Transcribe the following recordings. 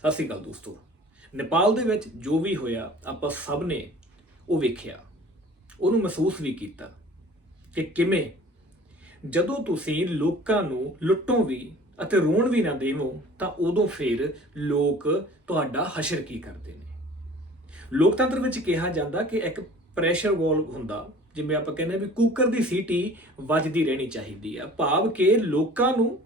ਸਤਿ ਸ਼੍ਰੀ ਅਕਾਲ ਦੋਸਤੋ। ਨੇਪਾਲ ਦੇ ਵਿੱਚ ਜੋ ਵੀ ਹੋਇਆ, ਆਪਾਂ ਸਭ ਨੇ ਉਹ ਵੇਖਿਆ। ਉਹਨੂੰ ਮਹਿਸੂਸ ਵੀ ਕੀਤਾ ਕਿ ਕਿਵੇਂ ਜਦੋਂ ਤੁਸੀਂ ਲੋਕਾਂ ਨੂੰ ਲੁੱਟੋ ਵੀ ਅਤੇ ਰੋਣ ਵੀ ਨਾ ਦੇਵੋ, ਤਾਂ ਉਦੋਂ ਫਿਰ ਲੋਕ ਤੁਹਾਡਾ ਹਸ਼ਰ ਕੀ ਕਰਦੇ ਨੇ? ਲੋਕਤੰਤਰ ਵਿੱਚ ਕਿਹਾ ਜਾਂਦਾ ਕਿ ਇੱਕ ਪ੍ਰੈਸ਼ਰ ਵਾਲਵ ਹੁੰਦਾ, ਜਿਵੇਂ ਆਪਾਂ ਕਹਿੰਦੇ ਵੀ ਕੁੱਕਰ ਦੀ ਸੀਟੀ ਵੱਜਦੀ ਰਹਿਣੀ ਚਾਹੀਦੀ ਆ। ਭਾਵ ਕਿ ਲੋਕਾਂ ਨੂੰ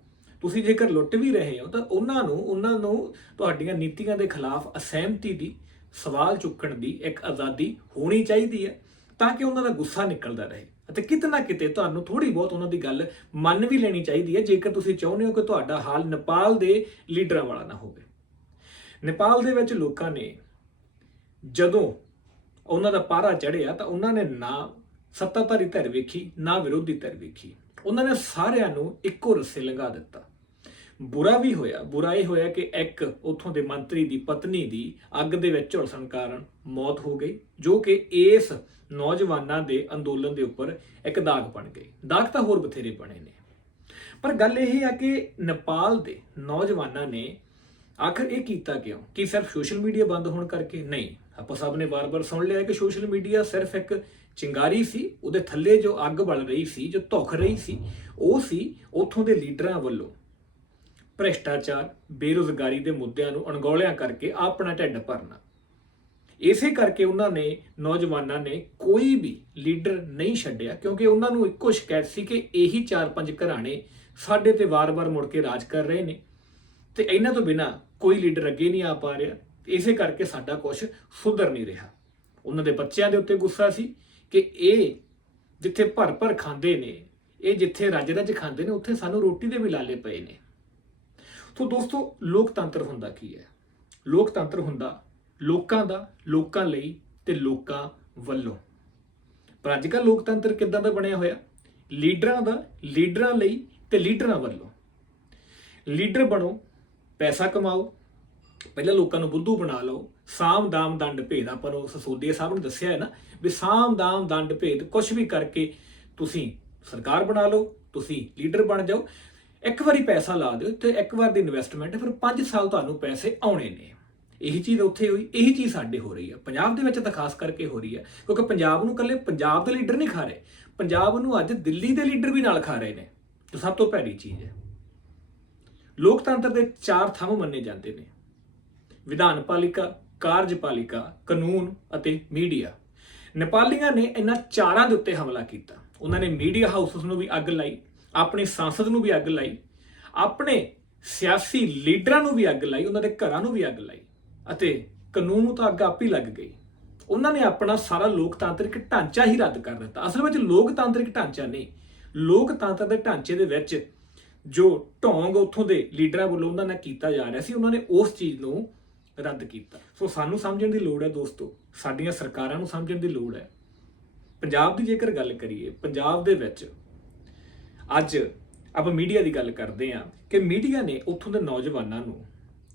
ਤੁਸੀਂ ਜੇਕਰ ਲੁੱਟ ਵੀ ਰਹੇ ਹੋ, ਤਾਂ ਉਹਨਾਂ ਨੂੰ ਉਹਨਾਂ ਨੂੰ ਤੁਹਾਡੀਆਂ ਨੀਤੀਆਂ ਦੇ ਖਿਲਾਫ ਅਸਹਿਮਤੀ ਦੀ, ਸਵਾਲ ਚੁੱਕਣ ਦੀ ਇੱਕ ਆਜ਼ਾਦੀ ਹੋਣੀ ਚਾਹੀਦੀ ਹੈ, ਤਾਂ ਕਿ ਉਹਨਾਂ ਦਾ ਗੁੱਸਾ ਨਿਕਲਦਾ ਰਹੇ। ਅਤੇ ਕਿਤੇ ਨਾ ਕਿਤੇ ਤੁਹਾਨੂੰ ਥੋੜੀ ਬਹੁਤ ਉਹਨਾਂ ਦੀ ਗੱਲ ਮੰਨ ਵੀ ਲੈਣੀ ਚਾਹੀਦੀ ਹੈ, ਜੇਕਰ ਤੁਸੀਂ ਚਾਹੁੰਦੇ ਹੋ ਕਿ ਤੁਹਾਡਾ ਹਾਲ ਨੇਪਾਲ ਦੇ ਲੀਡਰਾਂ ਵਾਲਾ ਨਾ ਹੋਵੇ। ਨੇਪਾਲ ਦੇ ਵਿੱਚ ਲੋਕਾਂ ਨੇ ਜਦੋਂ ਉਹਨਾਂ ਦਾ ਪਾਰਾ ਚੜਿਆ ਤਾਂ ਉਹਨਾਂ ਨੇ ਨਾ ਸੱਤਾਧਾਰੀ ਧਿਰ ਵੇਖੀ, ਨਾ ਵਿਰੋਧੀ ਧਿਰ ਵੇਖੀ। ਉਹਨਾਂ ਨੇ ਸਾਰਿਆਂ ਨੂੰ ਇੱਕੋ ਰੱਸੇ ਲੰਘਾ ਦਿੱਤਾ। ਬੁਰਾ ਵੀ ਹੋਇਆ। ਬੁਰਾ ਇਹ ਹੋਇਆ ਕਿ ਇੱਕ ਉੱਥੋਂ ਦੇ ਮੰਤਰੀ ਦੀ ਪਤਨੀ ਦੀ ਅੱਗ ਦੇ ਵਿੱਚ ਝੁਲਸਣ ਕਾਰਨ ਮੌਤ ਹੋ ਗਈ, ਜੋ ਕਿ ਇਸ ਨੌਜਵਾਨਾਂ ਦੇ ਅੰਦੋਲਨ ਦੇ ਉੱਪਰ ਇੱਕ ਦਾਗ ਬਣ ਗਈ। ਦਾਗ ਤਾਂ ਹੋਰ ਬਥੇਰੇ ਬਣੇ ਨੇ। ਪਰ ਗੱਲ ਇਹ ਆ ਕਿ ਨੇਪਾਲ ਦੇ ਨੌਜਵਾਨਾਂ ਨੇ ਆਖਰ ਇਹ ਕੀਤਾ ਕਿਉਂ? ਕਿ ਸਿਰਫ ਸੋਸ਼ਲ ਮੀਡੀਆ ਬੰਦ ਹੋਣ ਕਰਕੇ? ਨਹੀਂ। ਆਪਾਂ ਸਭ ਨੇ ਵਾਰ-ਵਾਰ ਸੁਣ ਲਿਆ ਕਿ ਸੋਸ਼ਲ ਮੀਡੀਆ ਸਿਰਫ ਇੱਕ ਚਿੰਗਾਰੀ ਸੀ, ਉਹਦੇ ਥੱਲੇ ਜੋ ਅੱਗ ਬਲ ਰਹੀ ਸੀ, ਜੋ ਧੁਖ ਰਹੀ ਸੀ, ਉਹ ਸੀ ਉਥੋਂ ਦੇ ਲੀਡਰਾਂ ਵੱਲੋਂ ਭ੍ਰਿਸ਼ਟਾਚਾਰ, ਬੇਰੁਜ਼ਗਾਰੀ ਦੇ ਮੁੱਦਿਆਂ ਨੂੰ ਅਣਗੌਲਿਆਂ ਕਰਕੇ ਆਪਣਾ ਢਿੱਡ ਭਰਨਾ। ਇਸੇ ਕਰਕੇ ਉਹਨਾਂ ਨੇ, ਨੌਜਵਾਨਾਂ ਨੇ ਕੋਈ ਵੀ ਲੀਡਰ ਨਹੀਂ ਛੱਡਿਆ, ਕਿਉਂਕਿ ਉਹਨਾਂ ਨੂੰ ਇੱਕੋ ਸ਼ਿਕਾਇਤ ਸੀ ਕਿ ਇਹੀ ਚਾਰ ਪੰਜ ਘਰਾਣੇ ਸਾਡੇ ਤੇ ਵਾਰ-ਵਾਰ ਮੁੜ ਕੇ ਰਾਜ ਕਰ ਰਹੇ ਨੇ। ਤੇ ਇਹਨਾਂ ਤੋਂ ਬਿਨਾ ਕੋਈ ਲੀਡਰ ਅੱਗੇ ਨਹੀਂ ਆ ਪਾ ਰਿਹਾ। ਇਸੇ ਕਰਕੇ ਸਾਡਾ ਕੁਝ ਸੁਧਰ ਨਹੀਂ ਰਿਹਾ। ਉਹਨਾਂ ਦੇ ਬੱਚਿਆਂ ਦੇ ਉੱਤੇ ਗੁੱਸਾ ਸੀ ਕਿ ਇਹ ਜਿੱਥੇ ਭਰ ਭਰ ਖਾਂਦੇ ਨੇ, ਇਹ ਜਿੱਥੇ ਰੱਜ ਰੱਜ ਖਾਂਦੇ ਨੇ, ਉੱਥੇ ਸਾਨੂੰ ਰੋਟੀ ਦੇ ਵੀ ਲਾਲੇ ਪਏ ਨੇ। ਸੋ ਦੋਸਤੋ, ਲੋਕਤੰਤਰ ਹੁੰਦਾ ਕੀ ਹੈ? ਲੋਕਤੰਤਰ ਹੁੰਦਾ ਲੋਕਾਂ ਦਾ, ਲੋਕਾਂ ਲਈ ਤੇ ਲੋਕਾਂ ਵੱਲੋਂ। ਪਰ ਅੱਜ ਕੱਲ੍ਹ ਲੋਕਤੰਤਰ ਕਿੱਦਾਂ ਦਾ ਬਣਿਆ ਹੋਇਆ? ਲੀਡਰਾਂ ਦਾ, ਲੀਡਰਾਂ ਲਈ ਤੇ ਲੀਡਰਾਂ ਵੱਲੋਂ। ਲੀਡਰ ਬਣੋ, ਪੈਸਾ ਕਮਾਓ, ਪਹਿਲਾਂ ਲੋਕਾਂ ਨੂੰ ਬੁੱਧੂ ਬਣਾ ਲਓ, ਸਾਮ, ਦਾਮ, ਦੰਡ ਭੇਦ। ਆਪਾਂ ਨੂੰ ਸਸੋਦੀਆ ਸਾਹਿਬ ਨੇ ਦੱਸਿਆ ਹੈ ਨਾ ਵੀ ਸਾਮ, ਦਾਮ, ਦੰਡ ਭੇਦ ਕੁਝ ਵੀ ਕਰਕੇ ਤੁਸੀਂ ਸਰਕਾਰ ਬਣਾ ਲਓ, ਤੁਸੀਂ ਲੀਡਰ ਬਣ ਜਾਓ। ਇੱਕ ਵਾਰੀ ਪੈਸਾ ਲਾ ਦਿਓ ਤੇ ਇੱਕ ਵਾਰ ਦੀ ਇਨਵੈਸਟਮੈਂਟ ਫਿਰ 5 ਸਾਲ ਤੁਹਾਨੂੰ ਪੈਸੇ ਆਉਣੇ ਨੇ। ਇਹੀ ਚੀਜ਼ ਉੱਥੇ ਹੋਈ, ਇਹੀ ਚੀਜ਼ ਸਾਡੇ ਹੋ ਰਹੀ ਹੈ ਪੰਜਾਬ ਦੇ ਵਿੱਚ ਤਾਂ ਖਾਸ ਕਰਕੇ ਹੋ ਰਹੀ ਹੈ ਕਿਉਂਕਿ ਪੰਜਾਬ ਨੂੰ ਕੱਲੇ ਪੰਜਾਬ ਦੇ ਲੀਡਰ ਨਹੀਂ ਖਾ ਰਹੇ। ਪੰਜਾਬ ਨੂੰ ਅੱਜ ਦਿੱਲੀ ਦੇ ਲੀਡਰ ਵੀ ਨਾਲ ਖਾ ਰਹੇ ਨੇ। ਜੋ ਸਭ ਤੋਂ ਭੈੜੀ ਚੀਜ਼ ਹੈ। ਲੋਕਤੰਤਰ ਦੇ ਚਾਰ ਥੰਮ ਮੰਨੇ ਜਾਂਦੇ ਨੇ। ਵਿਧਾਨ ਪਾਲਿਕਾ ਕਾਰਜਪਾਲਿਕਾ ਕਾਨੂੰਨ ਅਤੇ ਮੀਡੀਆ। ਨੇਪਾਲੀਆਂ ਨੇ ਇਹਨਾਂ ਚਾਰਾਂ ਦੇ ਉੱਤੇ ਹਮਲਾ ਕੀਤਾ। ਉਹਨਾਂ ਨੇ ਮੀਡੀਆ ਹਾਊਸਸ ਨੂੰ ਵੀ ਅੱਗ ਲਾਈ। ਆਪਣੀ ਸੰਸਦ ਨੂੰ ਵੀ ਅੱਗ ਲਾਈ, ਆਪਣੇ ਸਿਆਸੀ ਲੀਡਰਾਂ ਨੂੰ ਵੀ ਅੱਗ ਲਾਈ, ਉਹਨਾਂ ਦੇ ਘਰਾਂ ਨੂੰ ਵੀ ਅੱਗ ਲਾਈ ਅਤੇ ਕਾਨੂੰਨ ਨੂੰ ਤਾਂ ਅੱਗ ਆਪ ਹੀ ਲੱਗ ਗਈ। ਉਹਨਾਂ ਨੇ ਆਪਣਾ ਸਾਰਾ ਲੋਕਤਾਂਤਰਿਕ ਢਾਂਚਾ ਹੀ ਰੱਦ ਕਰ ਦਿੱਤਾ। ਅਸਲ ਵਿੱਚ ਲੋਕਤਾਂਤਰਿਕ ਢਾਂਚਾ ਨਹੀਂ, ਲੋਕਤੰਤਰ ਦੇ ਢਾਂਚੇ ਦੇ ਵਿੱਚ ਜੋ ਢੋਂਗ ਉੱਥੋਂ ਦੇ ਲੀਡਰਾਂ ਵੱਲੋਂ ਉਹਨਾਂ ਨਾਲ ਕੀਤਾ ਜਾ ਰਿਹਾ ਸੀ, ਉਹਨਾਂ ਨੇ ਉਸ ਚੀਜ਼ ਨੂੰ ਰੱਦ ਕੀਤਾ। ਸੋ ਸਾਨੂੰ ਸਮਝਣ ਦੀ ਲੋੜ ਹੈ ਦੋਸਤੋ, ਸਾਡੀਆਂ ਸਰਕਾਰਾਂ ਨੂੰ ਸਮਝਣ ਦੀ ਲੋੜ ਹੈ। ਪੰਜਾਬ ਦੀ ਜੇਕਰ ਗੱਲ ਕਰੀਏ, ਪੰਜਾਬ ਦੇ ਵਿੱਚ ਅੱਜ ਆਪਾਂ ਮੀਡੀਆ ਦੀ ਗੱਲ ਕਰਦੇ ਹਾਂ ਕਿ ਮੀਡੀਆ ਨੇ ਉੱਥੋਂ ਦੇ ਨੌਜਵਾਨਾਂ ਨੂੰ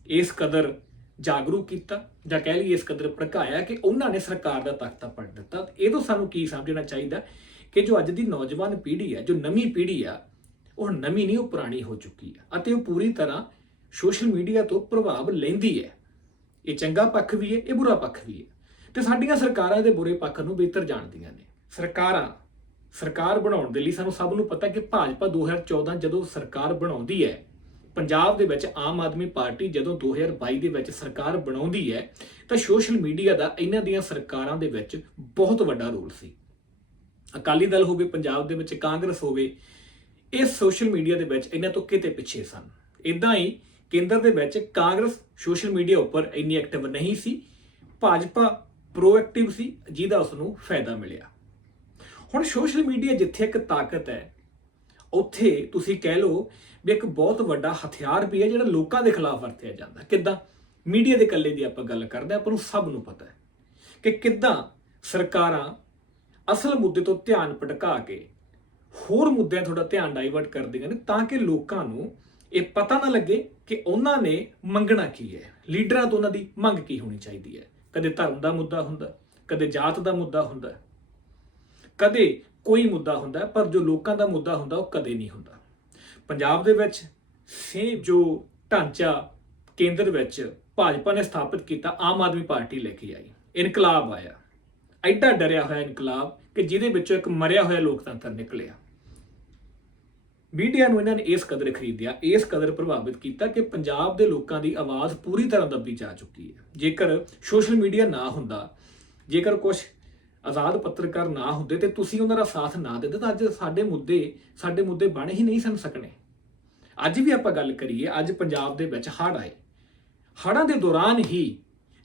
ਇਸ ਕਦਰ ਜਾਗਰੂਕ ਕੀਤਾ ਜਾਂ ਕਹਿ ਲਈਏ ਇਸ ਕਦਰ ਭੜਕਾਇਆ ਕਿ ਉਹਨਾਂ ਨੇ ਸਰਕਾਰ ਦਾ ਤਖਤਾ ਪਲਟ ਦਿੱਤਾ। ਇਹ ਤੋਂ ਸਾਨੂੰ ਕੀ ਸਮਝਣਾ ਚਾਹੀਦਾ ਕਿ ਜੋ ਅੱਜ ਦੀ ਨੌਜਵਾਨ ਪੀੜ੍ਹੀ ਹੈ, ਜੋ ਨਵੀਂ ਪੀੜ੍ਹੀ ਆ ਉਹ ਨਵੀਂ ਨਹੀਂ, ਉਹ ਪੁਰਾਣੀ ਹੋ ਚੁੱਕੀ ਹੈ ਅਤੇ ਉਹ ਪੂਰੀ ਤਰ੍ਹਾਂ ਸੋਸ਼ਲ ਮੀਡੀਆ ਤੋਂ ਪ੍ਰਭਾਵ ਲੈਂਦੀ ਹੈ। ਇਹ ਚੰਗਾ ਪੱਖ ਵੀ ਹੈ, ਇਹ ਬੁਰਾ ਪੱਖ ਵੀ ਹੈ। ਤੇ ਸਾਡੀਆਂ ਸਰਕਾਰਾਂ ਦੇ ਬੁਰੇ ਪੱਖ ਨੂੰ ਬਿਹਤਰ ਜਾਣਦੀਆਂ ਨੇ। ਸਰਕਾਰਾਂ ਸਰਕਾਰ ਬਣਾਉਣ ਦੇ ਲਈ ਸਾਨੂੰ ਸਭ ਨੂੰ ਪਤਾ ਕਿ ਭਾਜਪਾ 2014 ਜਦੋਂ ਸਰਕਾਰ ਬਣਾਉਂਦੀ ਹੈ, ਪੰਜਾਬ ਦੇ ਵਿੱਚ ਆਮ ਆਦਮੀ ਪਾਰਟੀ ਜਦੋਂ 2022 ਦੇ ਵਿੱਚ ਸਰਕਾਰ ਬਣਾਉਂਦੀ ਹੈ, ਤਾਂ ਸੋਸ਼ਲ ਮੀਡੀਆ ਦਾ ਇਹਨਾਂ ਦੀਆਂ ਸਰਕਾਰਾਂ ਦੇ ਵਿੱਚ ਬਹੁਤ ਵੱਡਾ ਰੋਲ ਸੀ। ਅਕਾਲੀ ਦਲ ਹੋਵੇ, ਪੰਜਾਬ ਦੇ ਵਿੱਚ ਕਾਂਗਰਸ ਹੋਵੇ, ਇਹ ਸੋਸ਼ਲ ਮੀਡੀਆ ਦੇ ਵਿੱਚ ਇਹਨਾਂ ਤੋਂ ਕਿਤੇ ਪਿੱਛੇ ਸਨ। ਇਦਾਂ ਹੀ ਕੇਂਦਰ ਦੇ ਵਿੱਚ ਕਾਂਗਰਸ ਸੋਸ਼ਲ ਮੀਡੀਆ ਉੱਪਰ ਇੰਨੀ ਐਕਟਿਵ ਨਹੀਂ ਸੀ, ਭਾਜਪਾ ਪ੍ਰੋਐਕਟਿਵ ਸੀ, ਜਿਹਦਾ ਉਸ ਨੂੰ ਫਾਇਦਾ ਮਿਲਿਆ। ਹੁਣ ਸੋਸ਼ਲ ਮੀਡੀਆ ਜਿੱਥੇ ਇੱਕ ਤਾਕਤ ਹੈ, ਉੱਥੇ ਤੁਸੀਂ ਕਹਿ ਲਓ ਵੀ ਇੱਕ ਬਹੁਤ ਵੱਡਾ ਹਥਿਆਰ ਵੀ ਹੈ ਜਿਹੜਾ ਲੋਕਾਂ ਦੇ ਖਿਲਾਫ ਵਰਤਿਆ ਜਾਂਦਾ। ਕਿੱਦਾਂ? ਮੀਡੀਆ ਦੇ ਇਕੱਲੇ ਦੀ ਆਪਾਂ ਗੱਲ ਕਰਦੇ ਹਾਂ, ਆਪਾਂ ਨੂੰ ਸਭ ਨੂੰ ਪਤਾ ਹੈ ਕਿ ਕਿੱਦਾਂ ਸਰਕਾਰਾਂ ਅਸਲ ਮੁੱਦੇ ਤੋਂ ਧਿਆਨ ਭਟਕਾ ਕੇ ਹੋਰ ਮੁੱਦਿਆਂ ਤੁਹਾਡਾ ਧਿਆਨ ਡਾਈਵਰਟ ਕਰਦੀਆਂ ਨੇ ਤਾਂ ਕਿ ਲੋਕਾਂ ਨੂੰ ਇਹ ਪਤਾ ਨਾ ਲੱਗੇ ਕਿ ਉਹਨਾਂ ਨੇ ਮੰਗਣਾ ਕੀ ਹੈ। ਲੀਡਰਾਂ ਤੋਂ ਉਹਨਾਂ ਦੀ ਮੰਗ ਕੀ ਹੋਣੀ ਚਾਹੀਦੀ ਹੈ? ਕਦੇ ਧਰਮ ਦਾ ਮੁੱਦਾ ਹੁੰਦਾ, ਕਦੇ ਜਾਤ ਦਾ ਮੁੱਦਾ ਹੁੰਦਾ। ਕਦੇ ਕੋਈ ਮੁੱਦਾ ਹੁੰਦਾ, ਪਰ ਜੋ ਲੋਕਾਂ ਦਾ ਮੁੱਦਾ ਹੁੰਦਾ, ਉਹ ਕਦੇ ਨਹੀਂ ਹੁੰਦਾ। ਪੰਜਾਬ ਦੇ ਵਿੱਚ ਸੇਮ ਜੋ ਢਾਂਚਾ ਕੇਂਦਰ ਵਿੱਚ ਭਾਜਪਾ ਨੇ ਸਥਾਪਿਤ ਕੀਤਾ, ਆਮ ਆਦਮੀ ਪਾਰਟੀ ਲੈ ਕੇ ਆਈ। ਇਨਕਲਾਬ ਆਇਆ। ਐਡਾ ਡਰਿਆ ਹੋਇਆ ਇਨਕਲਾਬ ਕਿ ਜਿਹਦੇ ਵਿੱਚੋਂ ਇੱਕ ਮਰਿਆ ਹੋਇਆ ਲੋਕਤੰਤਰ ਨਿਕਲਿਆ। ਮੀਡੀਆ ਨੂੰ ਇਹਨਾਂ ਨੇ ਇਸ ਕਦਰ ਖਰੀਦਿਆ, ਇਸ ਕਦਰ ਪ੍ਰਭਾਵਿਤ ਕੀਤਾ ਕਿ ਪੰਜਾਬ ਦੇ ਲੋਕਾਂ ਦੀ ਆਵਾਜ਼ ਪੂਰੀ ਤਰ੍ਹਾਂ ਦੱਬੀ ਜਾ ਚੁੱਕੀ ਹੈ। ਜੇਕਰ ਸੋਸ਼ਲ ਮੀਡੀਆ ਨਾ ਹੁੰਦਾ, ਜੇਕਰ ਕੁਝ ਆਜ਼ਾਦ ਪੱਤਰਕਾਰ ਨਾ ਹੁੰਦੇ ਤੇ ਤੁਸੀਂ ਉਹਨਾਂ ਦਾ ਸਾਥ ਨਾ ਦਿੰਦੇ ਤਾਂ ਅੱਜ ਸਾਡੇ ਮੁੱਦੇ ਸਾਡੇ ਮੁੱਦੇ ਬਣ ਹੀ ਨਹੀਂ ਸਨ ਸਕਣੇ। ਅੱਜ ਵੀ ਆਪਾਂ ਗੱਲ ਕਰੀਏ, ਅੱਜ ਪੰਜਾਬ ਦੇ ਵਿੱਚ ਹੜ੍ਹ ਆਏ। ਹੜ੍ਹਾਂ ਦੇ ਦੌਰਾਨ ਹੀ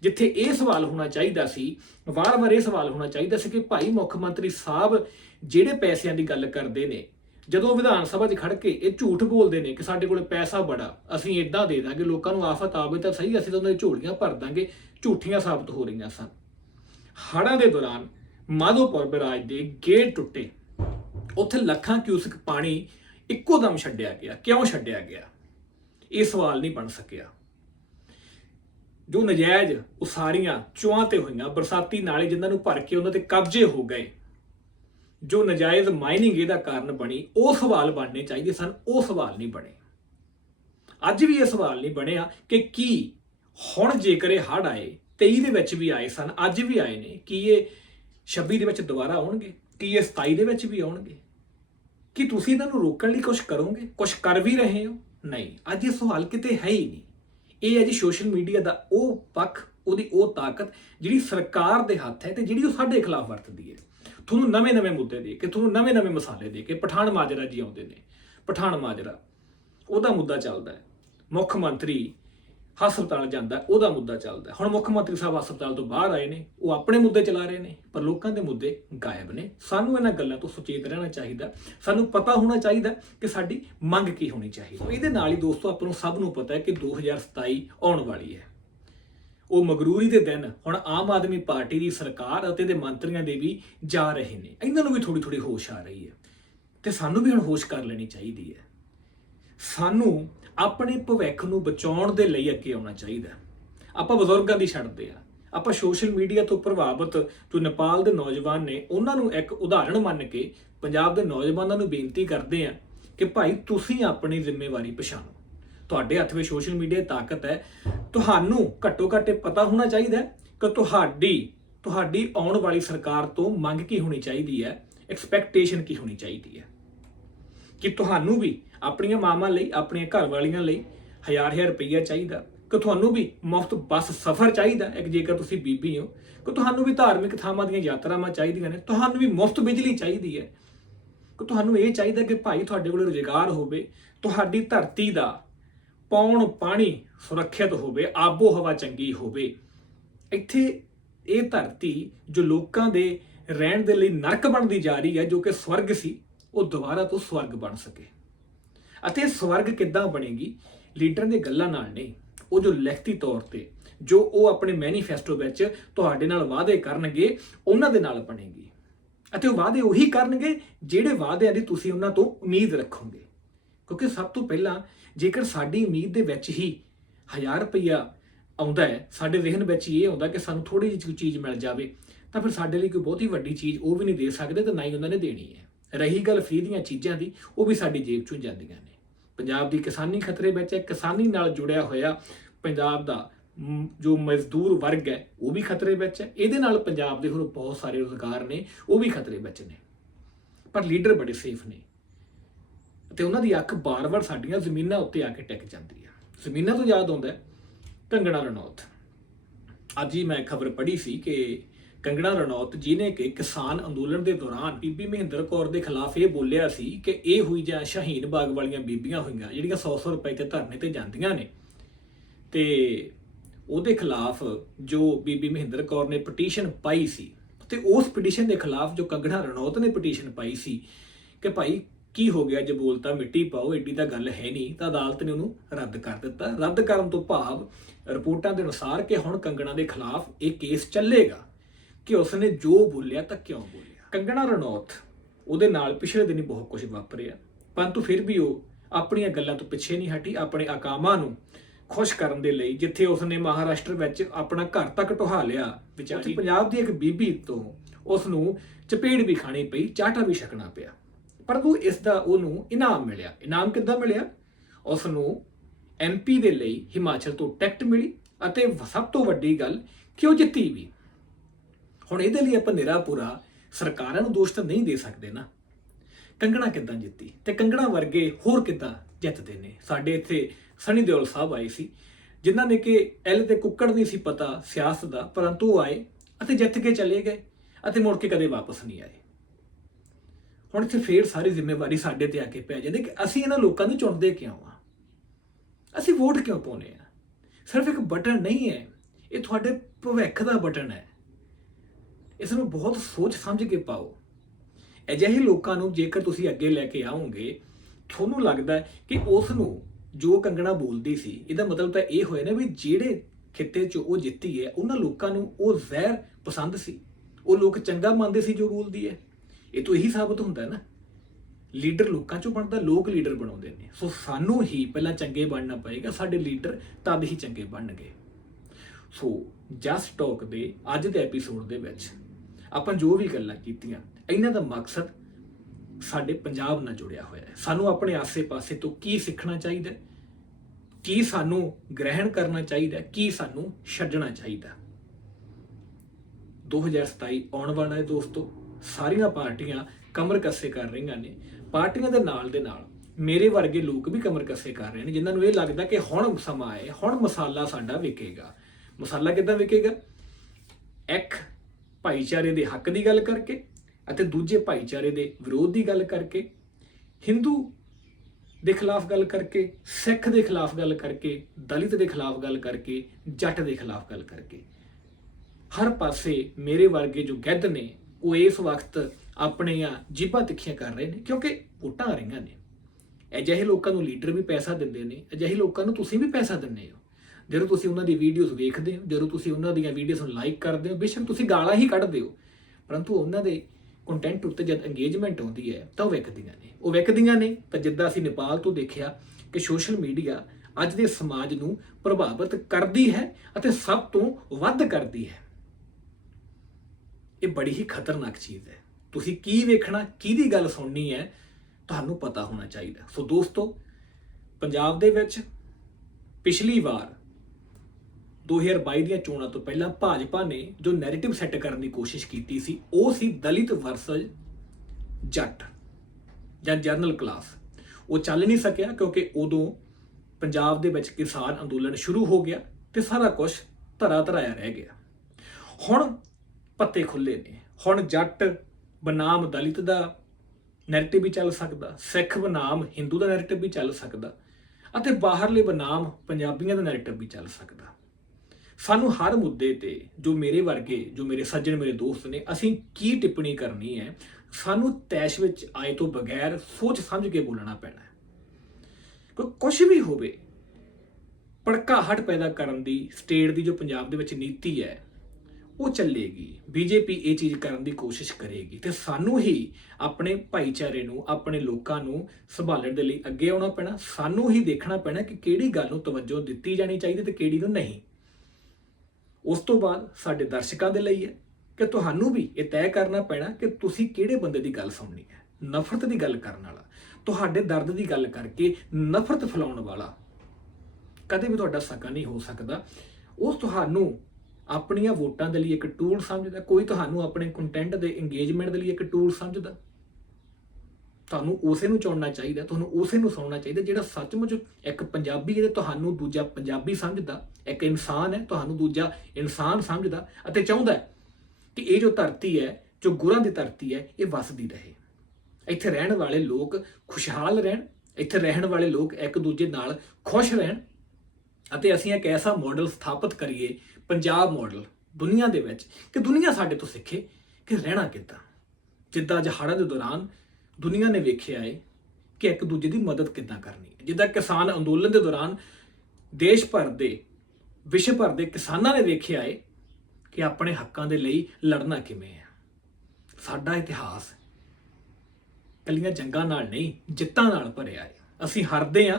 ਜਿੱਥੇ ਇਹ ਸਵਾਲ ਹੋਣਾ ਚਾਹੀਦਾ ਸੀ, ਵਾਰ-ਵਾਰ ਇਹ ਸਵਾਲ ਹੋਣਾ ਚਾਹੀਦਾ ਸੀ ਕਿ ਭਾਈ ਮੁੱਖ ਮੰਤਰੀ ਸਾਹਿਬ ਜਿਹੜੇ ਪੈਸਿਆਂ ਦੀ ਗੱਲ ਕਰਦੇ ਨੇ, ਜਦੋਂ ਵਿਧਾਨ ਸਭਾ 'ਚ ਖੜ ਕੇ ਇਹ ਝੂਠ ਬੋਲਦੇ ਨੇ ਕਿ ਸਾਡੇ ਕੋਲ ਪੈਸਾ ਬੜਾ, ਅਸੀਂ ਇਦਾਂ ਦੇ ਦਾਂਗੇ, ਲੋਕਾਂ ਨੂੰ ਆਫਤ ਆਵੇ ਤਾਂ ਸਹੀ, ਅਸੀਂ ਤਾਂ ਉਹਨਾਂ ਦੀ ਝੋਲੀਆਂ ਭਰ ਦਾਂਗੇ, ਝੂਠੀਆਂ ਸਾਬਤ ਹੋ ਰਹੀਆਂ ਸਨ। ਹੜ੍ਹਾਂ ਦੇ ਦੌਰਾਨ ਮਾਧੋਪੁਰ ਬਰਾਜ ਦੇ ਗੇਟ ਟੁੱਟੇ। ਉੱਥੇ ਲੱਖਾਂ ਕਿਊਸਕ ਪਾਣੀ ਇੱਕੋ ਦਮ ਛੱਡਿਆ ਗਿਆ। ਕਿਉਂ ਛੱਡਿਆ ਗਿਆ? ਇਹ ਸਵਾਲ ਨਹੀਂ ਬਣ ਸਕਿਆ। ਜੋ ਨਜਾਇਜ਼ ਉਸਾਰੀਆਂ ਚੁਆਂ ਤੇ ਹੋਈਆਂ, ਬਰਸਾਤੀ ਨਾਲੇ ਜਿਨ੍ਹਾਂ ਨੂੰ ਭਰ ਕੇ ਉਹਨਾਂ ਤੇ ਕਬਜ਼ੇ ਹੋ ਗਏ, ਜੋ ਨਜਾਇਜ਼ ਮਾਈਨਿੰਗ ਇਹਦਾ ਕਾਰਨ ਬਣੀ, ਉਹ ਸਵਾਲ ਬਣਨੇ ਚਾਹੀਦੇ ਸਨ, ਉਹ ਸਵਾਲ ਨਹੀਂ ਬਣੇ। ਅੱਜ ਵੀ ਇਹ ਸਵਾਲ ਨਹੀਂ ਬਣਿਆ ਕਿ ਕੀ ਹੁਣ ਜੇਕਰ ਇਹ ਹੜ ਆਏ 23 ਦੇ ਵਿੱਚ ਵੀ ਆਏ ਸਨ, ਅੱਜ ਵੀ ਆਏ ਨੇ, ਕੀ ਇਹ 26 ਦੇ ਵਿੱਚ ਦੁਬਾਰਾ ਆਉਣਗੇ? ਕੀ ਇਹ 27 ਦੇ ਵਿੱਚ ਵੀ ਆਉਣਗੇ? ਕੀ ਤੁਸੀਂ ਇਹਨਾਂ ਨੂੰ ਰੋਕਣ ਲਈ ਕੁਝ ਕਰੋਗੇ? ਕੁਝ ਕਰ ਵੀ ਰਹੇ ਹੋ? ਨਹੀਂ, ਅੱਜ ਇਹ ਸਵਾਲ ਕਿਤੇ ਹੈ ਹੀ ਨਹੀਂ। ਇਹ ਹੈ ਜੀ ਸੋਸ਼ਲ ਮੀਡੀਆ ਦਾ ਉਹ ਪੱਖ, ਉਹਦੀ ਉਹ ਤਾਕਤ ਜਿਹੜੀ ਸਰਕਾਰ ਦੇ ਹੱਥ ਹੈ ਤੇ ਜਿਹੜੀ ਉਹ ਸਾਡੇ ਖਿਲਾਫ ਵਰਤਦੀ ਹੈ। ਤੁਹਾਨੂੰ ਨਵੇਂ-ਨਵੇਂ ਮੁੱਦੇ ਦੇ ਕੇ, ਤੁਹਾਨੂੰ ਨਵੇਂ-ਨਵੇਂ ਮਸਾਲੇ ਦੇ ਕੇ ਪਠਾਨ ਮਾਜਰਾ ਜੀ ਆਉਂਦੇ ਨੇ। ਪਠਾਨ ਮਾਜਰਾ, ਉਹਦਾ ਮੁੱਦਾ ਚੱਲਦਾ ਹੈ। ਮੁੱਖ ਮੰਤਰੀ ਹਸਪਤਾਲ ਜਾਂਦਾ, ਉਹਦਾ ਮੁੱਦਾ ਚੱਲਦਾ। ਹੁਣ ਮੁੱਖ ਮੰਤਰੀ ਸਾਹਿਬ ਹਸਪਤਾਲ ਤੋਂ ਬਾਹਰ ਆਏ ਨੇ, ਉਹ ਆਪਣੇ ਮੁੱਦੇ ਚਲਾ ਰਹੇ ਨੇ, ਪਰ ਲੋਕਾਂ ਦੇ ਮੁੱਦੇ ਗਾਇਬ ਨੇ। ਸਾਨੂੰ ਇਹਨਾਂ ਗੱਲਾਂ ਤੋਂ ਸੁਚੇਤ ਰਹਿਣਾ ਚਾਹੀਦਾ। ਸਾਨੂੰ ਪਤਾ ਹੋਣਾ ਚਾਹੀਦਾ ਕਿ ਸਾਡੀ ਮੰਗ ਕੀ ਹੋਣੀ ਚਾਹੀਦੀ। ਇਹਦੇ ਨਾਲ ਹੀ ਦੋਸਤੋ, ਆਪਾਂ ਨੂੰ ਸਭ ਨੂੰ ਪਤਾ ਹੈ ਕਿ 2027 ਆਉਣ ਵਾਲੀ ਹੈ। ਉਹ ਮਗਰੂਰੀ ਦੇ ਦਿਨ ਹੁਣ ਆਮ ਆਦਮੀ ਪਾਰਟੀ ਦੀ ਸਰਕਾਰ ਅਤੇ ਦੇ ਮੰਤਰੀਆਂ ਦੇ ਵੀ ਜਾ ਰਹੇ ਨੇ। ਇਹਨਾਂ ਨੂੰ ਵੀ ਥੋੜੀ ਥੋੜੀ ਹੋਸ਼ ਆ ਰਹੀ ਹੈ। ਤੇ ਸਾਨੂੰ ਵੀ ਹੁਣ ਹੋਸ਼ ਕਰ ਲੈਣੀ ਚਾਹੀਦੀ ਹੈ। ਸਾਨੂੰ ਆਪਣੇ ਭਵਿੱਖ ਨੂੰ ਬਚਾਉਣ ਦੇ ਲਈ ਅੱਗੇ ਆਉਣਾ ਚਾਹੀਦਾ ਆਪਾਂ ਬਜ਼ੁਰਗਾਂ ਦੀ ਛੱਡਦੇ ਆ। ਆਪਾਂ ਸੋਸ਼ਲ ਮੀਡੀਆ ਤੋਂ ਪ੍ਰਭਾਵਿਤ ਜੋ ਨੇਪਾਲ ਦੇ ਨੌਜਵਾਨ ਨੇ, ਉਹਨਾਂ ਨੂੰ ਇੱਕ ਉਦਾਹਰਣ ਮੰਨ ਕੇ ਪੰਜਾਬ ਦੇ ਨੌਜਵਾਨਾਂ ਨੂੰ ਬੇਨਤੀ ਕਰਦੇ ਆ ਕਿ ਭਾਈ ਤੁਸੀਂ ਆਪਣੀ ਜ਼ਿੰਮੇਵਾਰੀ ਪਛਾਣੋ। ਤੁਹਾਡੇ ਹੱਥ ਵਿੱਚ ਸੋਸ਼ਲ ਮੀਡੀਆ ਤਾਕਤ ਹੈ। ਤੁਹਾਨੂੰ ਘੱਟੋ ਘੱਟ ਇਹ ਪਤਾ ਹੋਣਾ ਚਾਹੀਦਾ ਕਿ ਤੁਹਾਡੀ ਤੁਹਾਡੀ ਆਉਣ ਵਾਲੀ ਸਰਕਾਰ ਤੋਂ ਮੰਗ ਕੀ ਹੋਣੀ ਚਾਹੀਦੀ ਹੈ ਐਕਸਪੈਕਟੇਸ਼ਨ ਕੀ ਹੋਣੀ ਚਾਹੀਦੀ ਹੈ। ਕਿ ਤੁਹਾਨੂੰ ਵੀ ਆਪਣੀਆਂ ਮਾਵਾਂ ਲਈ, ਆਪਣੀਆਂ ਘਰ ਵਾਲੀਆਂ ਲਈ ਹਜ਼ਾਰ ਹਜ਼ਾਰ ਰੁਪਈਆ ਚਾਹੀਦਾ। ਕਿ ਤੁਹਾਨੂੰ ਵੀ ਮੁਫਤ ਬੱਸ ਸਫ਼ਰ ਚਾਹੀਦਾ ਇੱਕ ਜੇਕਰ ਤੁਸੀਂ ਬੀਬੀ ਹੋ। ਕਿ ਤੁਹਾਨੂੰ ਵੀ ਧਾਰਮਿਕ ਥਾਵਾਂ ਦੀਆਂ ਯਾਤਰਾਵਾਂ ਚਾਹੀਦੀਆਂ ਨੇ। ਤੁਹਾਨੂੰ ਵੀ ਮੁਫਤ ਬਿਜਲੀ ਚਾਹੀਦੀ ਹੈ। ਕਿ ਤੁਹਾਨੂੰ ਇਹ ਚਾਹੀਦਾ ਕਿ ਭਾਈ ਤੁਹਾਡੇ ਕੋਲ ਰੁਜ਼ਗਾਰ ਹੋਵੇ, ਤੁਹਾਡੀ ਧਰਤੀ ਦਾ ਪੌਣ ਪਾਣੀ ਸੁਰੱਖਿਅਤ ਹੋਵੇ, ਆਬੋ ਹਵਾ ਚੰਗੀ ਹੋਵੇ। ਇੱਥੇ ਇਹ ਧਰਤੀ ਜੋ ਲੋਕਾਂ ਦੇ ਰਹਿਣ ਦੇ ਲਈ ਨਰਕ ਬਣਦੀ ਜਾ ਰਹੀ ਹੈ, ਜੋ ਕਿ ਸਵਰਗ ਸੀ ਉਹ ਦੁਬਾਰਾ ਤੋਂ ਸਵਰਗ ਬਣ ਸਕੇ। ਅਤੇ ਸਵਰਗ ਕਿੱਦਾਂ ਬਣੇਗੀ? ਲੀਡਰਾਂ ਦੇ ਗੱਲਾਂ ਨਾਲ ਨਹੀਂ। ਉਹ ਜੋ ਲਿਖਤੀ ਤੌਰ ਤੇ, ਜੋ ਉਹ ਆਪਣੇ ਮੈਨੀਫੈਸਟੋ ਵਿੱਚ ਤੁਹਾਡੇ ਨਾਲ ਵਾਅਦੇ ਕਰਨਗੇ, ਉਹਨਾਂ ਦੇ ਨਾਲ ਬਣੇਗੀ। ਅਤੇ ਉਹ ਵਾਅਦੇ ਉਹੀ ਕਰਨਗੇ ਜਿਹੜੇ ਵਾਅਦਿਆਂ ਦੀ ਤੁਸੀਂ ਉਹਨਾਂ ਤੋਂ ਉਮੀਦ ਰੱਖੋਗੇ। ਕਿਉਂਕਿ ਸਭ ਤੋਂ ਪਹਿਲਾਂ ਜੇਕਰ ਸਾਡੀ ਉਮੀਦ ਦੇ ਵਿੱਚ ਹੀ 1000 ਰੁਪਇਆ ਆਉਂਦਾ ਹੈ, ਸਾਡੇ ਜ਼ਿਹਨ ਵਿੱਚ ਇਹ ਆਉਂਦਾ ਕਿ ਸਾਨੂੰ ਥੋੜੀ ਜਿਹੀ ਚੀਜ਼ ਮਿਲ ਜਾਵੇ, ਤਾਂ ਫਿਰ ਸਾਡੇ ਲਈ ਕੋਈ ਬਹੁਤੀ ਵੱਡੀ ਚੀਜ਼ ਉਹ ਵੀ ਨਹੀਂ ਦੇ ਸਕਦੇ ਤੇ ਨਾ ਹੀ ਉਹਨਾਂ ਨੇ ਦੇਣੀ ਹੈ। ਰਹੀ ਗੱਲ ਫ੍ਰੀ ਦੀਆਂ ਚੀਜ਼ਾਂ ਦੀ, ਉਹ ਵੀ ਸਾਡੀ ਜੇਬ ਚੋਂ ਜਾਂਦੀਆਂ ਨੇ। ਪੰਜਾਬ ਦੀ ਕਿਸਾਨੀ ਖਤਰੇ ਵਿੱਚ ਹੈ, ਕਿਸਾਨੀ ਨਾਲ ਜੁੜਿਆ ਹੋਇਆ ਪੰਜਾਬ ਦਾ ਜੋ ਮਜ਼ਦੂਰ ਵਰਗ ਹੈ, ਉਹ ਵੀ ਖਤਰੇ ਵਿੱਚ ਹੈ। ਇਹਦੇ ਨਾਲ ਪੰਜਾਬ ਦੇ ਹੋਰ ਬਹੁਤ ਸਾਰੇ ਰੋਜ਼ਗਾਰ ਨੇ, ਉਹ ਵੀ ਖਤਰੇ ਵਿੱਚ ਨੇ। ਪਰ ਲੀਡਰ ਬੜੇ ਸੇਫ ਨੇ। ਤੇ ਉਹਨਾਂ ਦੀ ਅੱਖ ਬਾਰ-ਬਾਰ ਸਾਡੀਆਂ ਜ਼ਮੀਨਾਂ ਉੱਤੇ ਆ ਕੇ ਟਿਕ ਜਾਂਦੀ ਹੈ ਜ਼ਮੀਨਾਂ ਤੋਂ ਯਾਦ ਆਉਂਦਾ ਹੈ, ਕੰਗਣਾ ਰਣੌਤ। ਅੱਜ ਹੀ ਮੈਂ ਖਬਰ ਪੜ੍ਹੀ ਸੀ ਕਿ ਕੰਗਣਾ ਰਣੌਤ ਜੀ ਨੇ ਕਿ ਕਿਸਾਨ ਅੰਦੋਲਨ ਦੇ ਦੌਰਾਨ ਬੀਬੀ ਮਹਿੰਦਰ ਕੌਰ ਦੇ ਖਿਲਾਫ ਇਹ ਬੋਲਿਆ ਸੀ ਕਿ ਇਹ ਹੋਈ ਜਾਂ ਸ਼ਹੀਨ ਬਾਗ ਵਾਲੀਆਂ ਬੀਬੀਆਂ ਹੋਈਆਂ, ਜਿਹੜੀਆਂ 100-100 ਰੁਪਏ ਤੇ ਧਰਨੇ ਤੇ ਜਾਂਦੀਆਂ ਨੇ। ਤੇ ਉਹਦੇ ਖਿਲਾਫ ਜੋ ਬੀਬੀ ਮਹਿੰਦਰ ਕੌਰ ਨੇ ਪਟੀਸ਼ਨ ਪਾਈ ਸੀ, ਤੇ ਉਸ ਪਟੀਸ਼ਨ ਦੇ ਖਿਲਾਫ ਜੋ ਕੰਗਣਾ ਰਣੌਤ ਨੇ ਪਟੀਸ਼ਨ ਪਾਈ ਸੀ ਕਿ ਭਾਈ ਕੀ ਹੋ ਗਿਆ ਜੇ ਬੋਲਤਾ ਮਿੱਟੀ ਪਾਓ, ਏਡੀ ਤਾਂ ਗੱਲ ਹੈ ਨਹੀਂ, ਤਾਂ ਅਦਾਲਤ ਨੇ ਉਹਨੂੰ ਰੱਦ ਕਰ ਦਿੱਤਾ। ਰੱਦ ਕਰਨ ਤੋਂ ਭਾਵ ਰਿਪੋਰਟਾਂ ਦੇ ਅਨੁਸਾਰ ਕਿ ਹੁਣ ਕੰਗਣਾ ਦੇ ਖਿਲਾਫ ਇਹ ਕੇਸ ਚੱਲੇਗਾ। ਕਿ ਉਸਨੇ ਜੋ ਬੋਲਿਆ ਤਾਂ ਕਿਉਂ ਬੋਲਿਆ? ਕੰਗਣਾ ਰਣੌਤ ਉਹਦੇ ਨਾਲ ਪਿਛਲੇ ਦਿਨੀ ਬਹੁਤ ਕੁਝ ਵਾਪਰਿਆ। ਪਰੰਤੂ ਫਿਰ ਵੀ ਉਹ ਆਪਣੀਆਂ ਗੱਲਾਂ ਤੋਂ ਪਿੱਛੇ ਨਹੀਂ ਹਟੀ, ਆਪਣੇ ਆਕਾਮਾਂ ਨੂੰ ਖੁਸ਼ ਕਰਨ ਦੇ ਲਈ ਜਿੱਥੇ ਉਸਨੇ ਮਹਾਰਾਸ਼ਟਰ ਵਿੱਚ ਆਪਣਾ ਘਰ ਤੱਕ ਢਹਾ ਲਿਆ, ਵਿਚਾਰੀ ਪੰਜਾਬ ਦੀ ਇੱਕ ਬੀਬੀ ਤੋਂ ਉਸ ਨੂੰ ਚਪੇੜ ਵੀ ਖਾਣੀ ਪਈ ਚਾਟਾ ਵੀ ਛਕਣਾ ਪਿਆ। ਪਰੰਤੂ ਇਸ ਦਾ ਉਹਨੂੰ ਇਨਾਮ ਮਿਲਿਆ। ਇਨਾਮ ਕਿੱਦਾਂ ਮਿਲਿਆ? ਉਸ ਨੂੰ ਐਮਪੀ ਦੇ ਲਈ ਹਿਮਾਚਲ ਤੋਂ ਟਿਕਟ ਮਿਲੀ ਅਤੇ ਸਭ ਤੋਂ ਵੱਡੀ ਗੱਲ ਕਿ ਉਹ ਜਿੱਤੀ ਵੀ। ਹੁਣ ਇਹਦੇ ਲਈ ਆਪਾਂ ਨਿਰਾਪੁਰਾ ਸਰਕਾਰਾਂ ਨੂੰ ਦੋਸ਼ ਤਾਂ ਨਹੀਂ ਦੇ ਸਕਦੇ ਨਾ। ਕੰਗਣਾ ਕਿੱਦਾਂ ਜਿੱਤੀ? ਤੇ ਕੰਗਣਾ ਵਰਗੇ ਹੋਰ ਕਿੱਦਾਂ ਜਿੱਤਦੇ ਨੇ? ਸਾਡੇ ਇੱਥੇ ਸਨੀ ਦਿਓਲ ਸਾਹਿਬ ਆਏ ਸੀ, ਜਿਨ੍ਹਾਂ ਨੇ ਕਿ ਐਲ ਤੇ ਕੁੱਕੜ ਨਹੀਂ ਸੀ ਪਤਾ ਸਿਆਸਤ ਦਾ, ਪਰੰਤੂ ਉਹ ਆਏ ਅਤੇ ਜਿੱਤ ਕੇ ਚਲੇ ਗਏ ਅਤੇ ਮੁੜ ਕੇ ਕਦੇ ਵਾਪਸ ਨਹੀਂ ਆਏ। ਹੁਣ ਇੱਥੇ ਫੇਰ ਸਾਰੀ ਜ਼ਿੰਮੇਵਾਰੀ ਸਾਡੇ ਤੇ ਆ ਕੇ ਪੈ ਜਾਂਦੀ ਕਿ ਅਸੀਂ ਇਹਨਾਂ ਲੋਕਾਂ ਨੂੰ ਚੁਣਦੇ ਕਿਉਂ ਆ? ਅਸੀਂ ਵੋਟ ਕਿਉਂ ਪਾਉਨੇ ਆ? ਸਿਰਫ ਇੱਕ ਬਟਨ ਨਹੀਂ ਹੈ। ਇਹ ਤੁਹਾਡੇ ਭਵਿੱਖ ਦਾ ਬਟਨ ਹੈ। ਇਸ ਨੂੰ ਬਹੁਤ ਸੋਚ ਸਮਝ ਕੇ ਪਾਓ। ਅਜਿਹੇ ਲੋਕਾਂ ਨੂੰ ਜੇਕਰ ਤੁਸੀਂ ਅੱਗੇ ਲੈ ਕੇ ਆਓਗੇ, ਤੁਹਾਨੂੰ ਲੱਗਦਾ ਕਿ ਉਸ ਨੂੰ ਜੋ ਕੰਗਣਾ ਬੋਲਦੀ ਸੀ, ਇਹਦਾ ਮਤਲਬ ਤਾਂ ਇਹ ਹੋਇਆ ਨਾ ਵੀ ਜਿਹੜੇ ਖਿੱਤੇ 'ਚ ਉਹ ਜਿੱਤੀ ਹੈ, ਉਹਨਾਂ ਲੋਕਾਂ ਨੂੰ ਉਹ ਜ਼ਹਿਰ ਪਸੰਦ ਸੀ। ਉਹ ਲੋਕ ਚੰਗਾ ਮੰਨਦੇ ਸੀ ਜੋ ਬੋਲਦੀ ਹੈ। ਇਹ ਤੋਂ ਇਹੀ ਸਾਬਤ ਹੁੰਦਾ ਹੈ ਨਾ। ਲੀਡਰ ਲੋਕਾਂ ਚੋਂ ਬਣਦਾ, ਲੋਕ ਲੀਡਰ ਬਣਾਉਂਦੇ ਨੇ। ਸੋ ਸਾਨੂੰ ਹੀ ਪਹਿਲਾਂ ਚੰਗੇ ਬਣਨਾ ਪਏਗਾ, ਸਾਡੇ ਲੀਡਰ ਤਦ ਹੀ ਚੰਗੇ ਬਣਨਗੇ। ਸੋ ਜਸਟ ਟਾਕ ਦੇ ਅੱਜ ਦੇ ਐਪੀਸੋਡ ਦੇ ਵਿੱਚ ਆਪਾਂ ਜੋ ਵੀ ਗੱਲਾਂ ਕੀਤੀਆਂ, ਇਹਨਾਂ ਦਾ ਮਕਸਦ ਸਾਡੇ ਪੰਜਾਬ ਨਾਲ ਜੁੜਿਆ ਹੋਇਆ ਹੈ। ਸਾਨੂੰ ਆਪਣੇ ਆਸੇ-ਪਾਸੇ ਤੋਂ ਕੀ ਸਿੱਖਣਾ ਚਾਹੀਦਾ ਕੀ ਸਾਨੂੰ ਗ੍ਰਹਿਣ ਕਰਨਾ ਚਾਹੀਦਾ ਕੀ ਸਾਨੂੰ ਛੱਡਣਾ ਚਾਹੀਦਾ ਹੈ? 2027 ਆਉਣ ਵਾਲਾ ਹੈ ਦੋਸਤੋ। ਸਾਰੀਆਂ ਪਾਰਟੀਆਂ ਕਮਰ ਕੱਸੇ ਕਰ ਰਹੀਆਂ ਨੇ। ਪਾਰਟੀਆਂ ਦੇ ਨਾਲ ਦੇ ਨਾਲ ਮੇਰੇ ਵਰਗੇ ਲੋਕ ਵੀ ਕਮਰ ਕੱਸੇ ਕਰ ਰਹੇ ਨੇ, ਜਿਨ੍ਹਾਂ ਨੂੰ ਇਹ ਲੱਗਦਾ ਕਿ ਹੁਣ ਸਮਾਂ ਹੈ, ਹੁਣ ਮਸਾਲਾ ਸਾਡਾ ਵਿਕੇਗਾ। ਮਸਾਲਾ ਕਿੱਦਾਂ ਵਿਕੇਗਾ? ਇੱਕ ਭਾਈਚਾਰੇ ਦੇ ਹੱਕ ਦੀ ਗੱਲ ਕਰਕੇ ਅਤੇ ਦੂਜੇ ਭਾਈਚਾਰੇ ਦੇ ਵਿਰੋਧ ਦੀ ਗੱਲ ਕਰਕੇ, ਹਿੰਦੂ ਦੇ ਖਿਲਾਫ ਗੱਲ ਕਰਕੇ, ਸਿੱਖ ਦੇ ਖਿਲਾਫ ਗੱਲ ਕਰਕੇ, ਦਲਿਤ ਦੇ ਖਿਲਾਫ ਗੱਲ ਕਰਕੇ, ਜੱਟ ਦੇ ਖਿਲਾਫ ਗੱਲ ਕਰਕੇ। ਹਰ ਪਾਸੇ ਮੇਰੇ ਵਰਗੇ ਜੋ ਗਿੱਧ ਨੇ, ਉਹ ਇਸ ਵਕਤ ਆਪਣੀਆਂ ਜੀਬਾਂ ਤਿੱਖੀਆਂ ਕਰ ਰਹੇ ਨੇ, ਕਿਉਂਕਿ ਵੋਟਾਂ ਆ ਰਹੀਆਂ ਨੇ। ਅਜਿਹੇ ਲੋਕਾਂ ਨੂੰ ਲੀਡਰ ਵੀ ਪੈਸਾ ਦਿੰਦੇ ਨੇ, ਅਜਿਹੇ ਲੋਕਾਂ ਨੂੰ ਤੁਸੀਂ ਵੀ ਪੈਸਾ ਦਿੰਦੇ ਹੋ। ਜਦੋਂ ਤੁਸੀਂ ਉਹਨਾਂ ਦੀ ਵੀਡੀਓਜ਼ ਵੇਖਦੇ ਹੋ, ਜਦੋਂ ਤੁਸੀਂ ਉਹਨਾਂ ਦੀਆਂ ਵੀਡੀਓਜ਼ ਨੂੰ ਲਾਈਕ ਕਰਦੇ ਹੋ, ਬੇਸ਼ੱਕ ਤੁਸੀਂ ਗਾਲਾਂ ਹੀ ਕੱਢਦੇ ਹੋ। ਪਰੰਤੂ ਉਹਨਾਂ ਦੇ ਕੰਟੈਂਟ ਉੱਤੇ ਜਦ ਇੰਗੇਜਮੈਂਟ ਆਉਂਦੀ ਹੈ, ਤਾਂ ਉਹ ਵਿਕਦੀਆਂ ਨੇ। ਉਹ ਵਿਕਦੀਆਂ ਨੇ, ਤਾਂ ਜਿੱਦਾਂ ਅਸੀਂ ਨੇਪਾਲ ਤੋਂ ਦੇਖਿਆ ਕਿ ਸੋਸ਼ਲ ਮੀਡੀਆ ਅੱਜ ਦੇ ਸਮਾਜ ਨੂੰ ਪ੍ਰਭਾਵਿਤ ਕਰਦੀ ਹੈ ਅਤੇ ਸਭ ਤੋਂ ਵੱਧ ਕਰਦੀ ਹੈ। ਇਹ ਬੜੀ ਹੀ ਖਤਰਨਾਕ ਚੀਜ਼ ਹੈ। ਤੁਸੀਂ ਕੀ ਵੇਖਣਾ, ਕਿਹਦੀ ਗੱਲ ਸੁਣਨੀ ਹੈ, ਤੁਹਾਨੂੰ ਪਤਾ ਹੋਣਾ ਚਾਹੀਦਾ। ਸੋ ਦੋਸਤੋ, ਪੰਜਾਬ ਦੇ ਵਿੱਚ ਪਿਛਲੀ ਵਾਰ 2022 ਦੀਆਂ ਚੋਣਾਂ ਤੋਂ ਪਹਿਲਾਂ ਭਾਜਪਾ ਨੇ ਜੋ ਨੈਰੇਟਿਵ ਸੈੱਟ ਕਰਨ ਦੀ ਕੋਸ਼ਿਸ਼ ਕੀਤੀ ਸੀ, ਉਹ ਸੀ ਦਲਿਤ ਵਰਸਸ ਜੱਟ ਜਾਂ ਜਰਨਲ ਕਲਾਸ ਉਹ ਚੱਲ ਨਹੀਂ ਸਕਿਆ ਕਿਉਂਕਿ ਉਦੋਂ ਪੰਜਾਬ ਦੇ ਵਿੱਚ ਕਿਸਾਨ ਅੰਦੋਲਨ ਸ਼ੁਰੂ ਹੋ ਗਿਆ ਤੇ ਸਾਰਾ ਕੁਝ ਧਰਾ ਧਰਾਇਆ ਰਹਿ ਗਿਆ। ਹੁਣ ਪੱਤੇ ਖੁੱਲੇ ਨੇ। ਹੁਣ ਜੱਟ ਬਨਾਮ ਦਲਿਤ ਦਾ ਨੈਰੇਟਿਵ ਵੀ ਚੱਲ ਸਕਦਾ, ਸਿੱਖ ਬਨਾਮ ਹਿੰਦੂ ਦਾ ਨੈਰੇਟਿਵ ਵੀ ਚੱਲ ਸਕਦਾ ਅਤੇ ਬਾਹਰਲੇ ਬਨਾਮ ਪੰਜਾਬੀਆਂ ਦਾ ਨੈਰੇਟਿਵ ਵੀ ਚੱਲ ਸਕਦਾ। ਸਾਨੂੰ ਹਰ ਮੁੱਦੇ ਤੇ ਜੋ ਮੇਰੇ ਵਰਗੇ, ਜੋ ਮੇਰੇ ਸੱਜਣ, ਮੇਰੇ ਦੋਸਤ ਨੇ, ਅਸੀਂ ਕੀ ਟਿੱਪਣੀ ਕਰਨੀ ਹੈ, ਸਾਨੂੰ ਤੈਸ਼ ਵਿੱਚ ਆਏ ਤੋਂ ਬਗੈਰ ਸੋਚ ਸਮਝ ਕੇ ਬੋਲਣਾ ਪੈਣਾ ਹੈ। ਕੋਈ ਕੁਝ ਵੀ ਹੋਵੇ ਭੜਕਾਹਟ ਪੈਦਾ ਕਰਨ ਦੀ, ਸਟੇਟ ਦੀ ਜੋ ਪੰਜਾਬ ਦੇ ਵਿੱਚ ਨੀਤੀ ਹੈ, ਉਹ ਚੱਲੇਗੀ। ਬੀਜੇਪੀ ਇਹ ਚੀਜ਼ ਕਰਨ ਦੀ ਕੋਸ਼ਿਸ਼ ਕਰੇਗੀ ਤੇ ਸਾਨੂੰ ਹੀ ਆਪਣੇ ਭਾਈਚਾਰੇ ਨੂੰ, ਆਪਣੇ ਲੋਕਾਂ ਨੂੰ ਸੰਭਾਲਣ ਦੇ ਲਈ ਅੱਗੇ ਆਉਣਾ ਪੈਣਾ, ਸਾਨੂੰ ਹੀ ਦੇਖਣਾ ਪੈਣਾ ਕਿ ਕਿਹੜੀ ਗੱਲ ਨੂੰ ਤਵੱਜੋ ਦਿੱਤੀ ਜਾਣੀ ਚਾਹੀਦੀ ਤੇ ਕਿਹੜੀ ਨੂੰ ਨਹੀਂ। ਉਸ ਤੋਂ ਬਾਅਦ ਸਾਡੇ ਦਰਸ਼ਕਾਂ ਦੇ ਲਈ ਹੈ ਕਿ ਤੁਹਾਨੂੰ ਵੀ ਇਹ ਤੈਅ ਕਰਨਾ ਪੈਣਾ ਕਿ ਤੁਸੀਂ ਕਿਹੜੇ ਬੰਦੇ ਦੀ ਗੱਲ ਸੁਣਨੀ ਹੈ। ਨਫ਼ਰਤ ਦੀ ਗੱਲ ਕਰਨ ਵਾਲਾ, ਤੁਹਾਡੇ ਦਰਦ ਦੀ ਗੱਲ ਕਰਕੇ ਨਫ਼ਰਤ ਫੈਲਾਉਣ ਵਾਲਾ। ਕਦੇ ਵੀ ਤੁਹਾਡਾ ਸਕਾ ਨਹੀਂ ਹੋ ਸਕਦਾ। ਉਹ ਤੁਹਾਨੂੰ ਆਪਣੀਆਂ ਵੋਟਾਂ ਦੇ ਲਈ ਇੱਕ ਟੂਲ ਸਮਝਦਾ, ਕੋਈ ਤੁਹਾਨੂੰ ਆਪਣੇ ਕੰਟੈਂਟ ਦੇ ਇੰਗੇਜਮੈਂਟ ਦੇ ਲਈ ਇੱਕ ਟੂਲ ਸਮਝਦਾ। ਤੁਹਾਨੂੰ ਉਸੇ ਨੂੰ ਚੁਣਨਾ ਚਾਹੀਦਾ, ਤੁਹਾਨੂੰ ਉਸੇ ਨੂੰ ਸੁਣਨਾ ਚਾਹੀਦਾ ਜਿਹੜਾ ਸੱਚਮੁੱਚ ਇੱਕ ਪੰਜਾਬੀ ਹੈ ਤੇ ਤੁਹਾਨੂੰ ਦੂਜਾ ਪੰਜਾਬੀ ਸਮਝਦਾ, ਇੱਕ ਇਨਸਾਨ ਹੈ, ਤੁਹਾਨੂੰ ਦੂਜਾ ਇਨਸਾਨ ਸਮਝਦਾ ਅਤੇ ਚਾਹੁੰਦਾ ਹੈ ਕਿ ਇਹ ਜੋ ਧਰਤੀ ਹੈ, ਜੋ ਗੁਰਾਂ ਦੀ ਧਰਤੀ ਹੈ, ਇਹ ਵਸਦੀ ਰਹੇ। ਇੱਥੇ ਰਹਿਣ ਵਾਲੇ ਲੋਕ ਖੁਸ਼ਹਾਲ ਰਹਿਣ, ਇੱਥੇ ਰਹਿਣ ਵਾਲੇ ਲੋਕ ਇੱਕ ਦੂਜੇ ਨਾਲ ਖੁਸ਼ ਰਹਿਣ ਅਤੇ ਅਸੀਂ ਇੱਕ ਐਸਾ ਮਾਡਲ ਸਥਾਪਿਤ ਕਰੀਏ, ਪੰਜਾਬ ਮਾਡਲ ਦੁਨੀਆ ਦੇ ਵਿੱਚ, ਕਿ ਦੁਨੀਆ ਸਾਡੇ ਤੋਂ ਸਿੱਖੇ ਕਿ ਰਹਿਣਾ ਕਿੱਦਾਂ। ਜਿੱਦਾਂ ਅੱਜ ਦੇ ਦੌਰਾਨ ਦੁਨੀਆ ਨੇ ਵੇਖਿਆ ਹੈ ਕਿ ਇੱਕ ਦੂਜੇ ਦੀ ਮਦਦ ਕਿੱਦਾਂ ਕਰਨੀ ਹੈ। ਜਿੱਦਾਂ ਕਿਸਾਨ ਅੰਦੋਲਨ ਦੇ ਦੌਰਾਨ ਦੇਸ਼ ਭਰ ਦੇ, ਵਿਸ਼ਵ ਭਰ ਦੇ ਕਿਸਾਨਾਂ ਨੇ ਵੇਖਿਆ ਹੈ ਕਿ ਆਪਣੇ ਹੱਕਾਂ ਦੇ ਲਈ ਲੜਨਾ ਕਿਵੇਂ ਹੈ ਸਾਡਾ ਇਤਿਹਾਸ ਕੱਲੀਆਂ ਜੰਗਾਂ ਨਾਲ ਨਹੀਂ, ਜਿੱਤਾਂ ਨਾਲ ਭਰਿਆ ਹੈ ਅਸੀਂ ਹਾਰਦੇ ਹਾਂ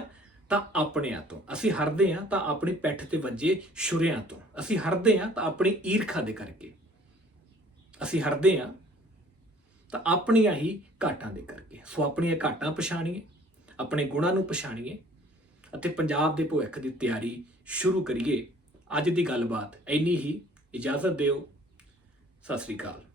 ਤਾਂ ਆਪਣਿਆਂ ਤੋਂ। ਅਸੀਂ ਹਾਰਦੇ ਹਾਂ ਤਾਂ ਆਪਣੀ ਪਿੱਠ ਤੇ ਵੱਜੇ ਸ਼ੁਰਿਆਂ ਤੋਂ। ਅਸੀਂ ਹਾਰਦੇ ਹਾਂ ਤਾਂ ਆਪਣੀ ਈਰਖਾ ਦੇ ਕਰਕੇ। ਅਸੀਂ ਹਾਰਦੇ ਹਾਂ ਤਾਂ ਆਪਣੀਆਂ ਹੀ ਘਾਟਾਂ ਦੇ ਕਰਕੇ। ਸੋ ਆਪਣੀਆਂ ਘਾਟਾਂ ਪਛਾਣੀਏ, ਆਪਣੇ ਗੁਣਾਂ ਨੂੰ ਪਛਾਣੀਏ ਅਤੇ ਪੰਜਾਬ ਦੇ ਭਵਿੱਖ ਦੀ ਤਿਆਰੀ ਸ਼ੁਰੂ ਕਰੀਏ। ਅੱਜ ਦੀ ਗੱਲਬਾਤ ਇੰਨੀ ਹੀ। ਇਜਾਜ਼ਤ ਦਿਓ। ਸਤਿ ਸ੍ਰੀ ਅਕਾਲ।